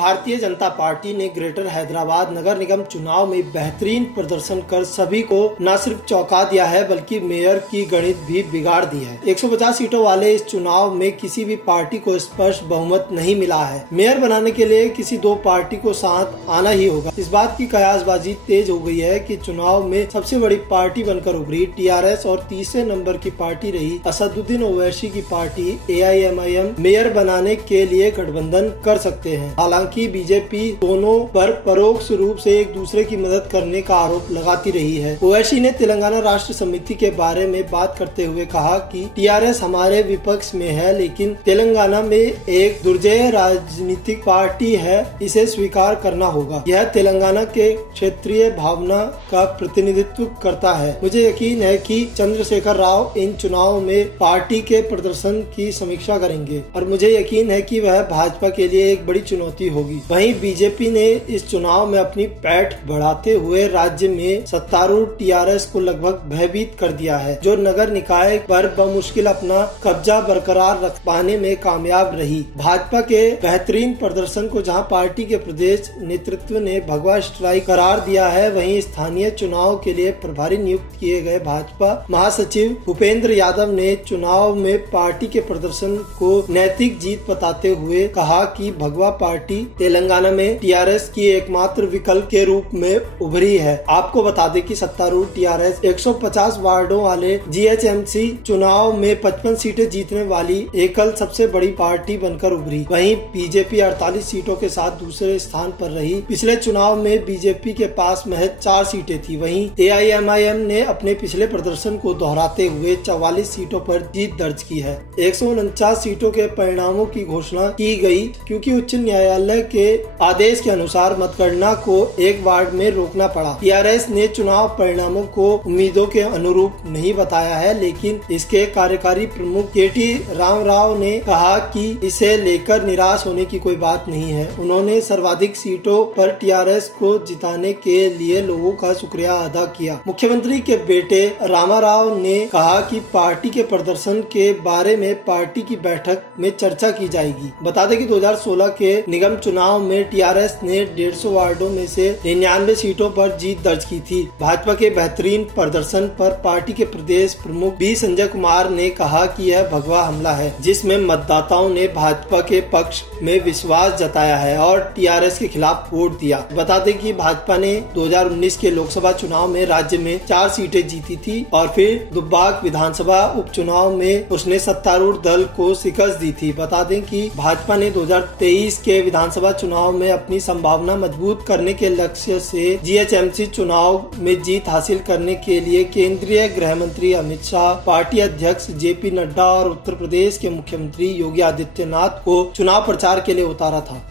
Bharatiya Janata party ने greater Hyderabad नगर निगम चुनाव में बेहतरीन प्रदर्शन कर सभी को न सिर्फ चौंका दिया है बल्कि मेयर की गणित भी बिगाड़ दी है। 150 सीटों वाले इस चुनाव में किसी भी पार्टी को स्पष्ट बहुमत नहीं मिला है। मेयर बनाने के लिए किसी दो पार्टी को साथ आना ही होगा। इस बात की कयासबाजी तेज हो गई है कि चुनाव में सबसे बड़ी पार्टी बनकर उभरी टीआरएस और तीसरे नंबर की पार्टी रही असदुद्दीन ओवैसी की पार्टी एआईएमआईएम मेयर बनाने के लिए गठबंधन कर सकते हैं। हालांकि बीजेपी दोनों पर परोक्ष रूप से एक दूसरे की मदद करने का आरोप लगाती रही है। ओवैसी ने तेलंगाना राष्ट्र समिति के बारे में बात करते हुए कहा कि टीआरएस हमारे विपक्ष में है, लेकिन तेलंगाना में एक दुर्जय राजनीतिक पार्टी है, इसे स्वीकार करना होगा। यह तेलंगाना के क्षेत्रीय भावना का प्रतिनिधित्व करता है। मुझे यकीन है कि चंद्रशेखर राव इन चुनाव में पार्टी के प्रदर्शन की समीक्षा करेंगे और मुझे यकीन है कि वह भाजपा के लिए एक बड़ी चुनौती होगी। वहीं बीजेपी ने इस चुनाव में अपनी पैठ बढ़ाते हुए राज्य में सत्तारूढ़ टीआरएस को लगभग भयभीत कर दिया है, जो नगर निकाय पर बमुश्किल अपना कब्जा बरकरार रख पाने में कामयाब रही। भाजपा के बेहतरीन प्रदर्शन को जहां पार्टी के प्रदेश नेतृत्व ने भगवा स्ट्राइक करार दिया है, वहीं स्थानीय चुनाव के लिए प्रभारी नियुक्त किए गए भाजपा महासचिव भूपेंद्र यादव ने चुनाव में पार्टी के प्रदर्शन को नैतिक जीत बताते हुए कहा कि भगवा पार्टी तेलंगाना में टीआरएस की एकमात्र विकल्प के रूप में उभरी है। आपको बता दें कि सत्तारूढ़ टीआरएस 150 वार्डों वाले जीएचएमसी चुनाव में 55 सीटें जीतने वाली एकल सबसे बड़ी पार्टी बनकर उभरी। वहीं बीजेपी 48 सीटों के साथ दूसरे स्थान पर रही। पिछले चुनाव में बीजेपी के पास महज 4 सीटें थी। वहीं एआईएमआईएम ने अपने पिछले प्रदर्शन को दोहराते हुए 44 सीटों पर जीत दर्ज की है। 149 सीटों के परिणामों की घोषणा की गई क्योंकि उच्च न्यायालय के आदेश के अनुसार मतगणना को एक वार्ड में रोकना पड़ा। टीआरएस ने चुनाव परिणामों को उम्मीदों के अनुरूप नहीं बताया है, लेकिन इसके कार्यकारी प्रमुख केटी रामाराव ने कहा कि इसे लेकर निराश होने की कोई बात नहीं है। उन्होंने सर्वाधिक सीटों पर टीआरएस को जिताने के लिए लोगों का शुक्रिया अदा किया। मुख्यमंत्री के बेटे रामाराव ने कहा कि पार्टी के प्रदर्शन के बारे में पार्टी की बैठक में चर्चा की जाएगी। बता दें कि 2016 के निगम चुनाव में टीआरएस ने 150 वार्डों में से 99 सीटों पर जीत दर्ज की थी। भाजपा के बेहतरीन प्रदर्शन पर पार्टी के प्रदेश प्रमुख बी संजय कुमार ने कहा कि यह भगवा हमला है, जिसमें मतदाताओं ने भाजपा के पक्ष में विश्वास जताया है और टीआरएस के खिलाफ वोट दिया। बता दें कि भाजपा ने 2019 के लोकसभा चुनाव में राज्य में 4 सीटें जीती थी और फिर दुब्बाक विधानसभा उपचुनाव में उसने सत्तारूढ़ दल को शिकस्त दी थी। बता दें कि भाजपा ने 2023 के विधानसभा चुनाव में अपनी संभावना मजबूत करने के लक्ष्य से जीएचएमसी चुनाव में जीत हासिल करने के लिए केंद्रीय गृह मंत्री अमित शाह, पार्टी अध्यक्ष जेपी नड्डा और उत्तर प्रदेश के मुख्यमंत्री योगी आदित्यनाथ को चुनाव प्रचार के लिए उतारा था।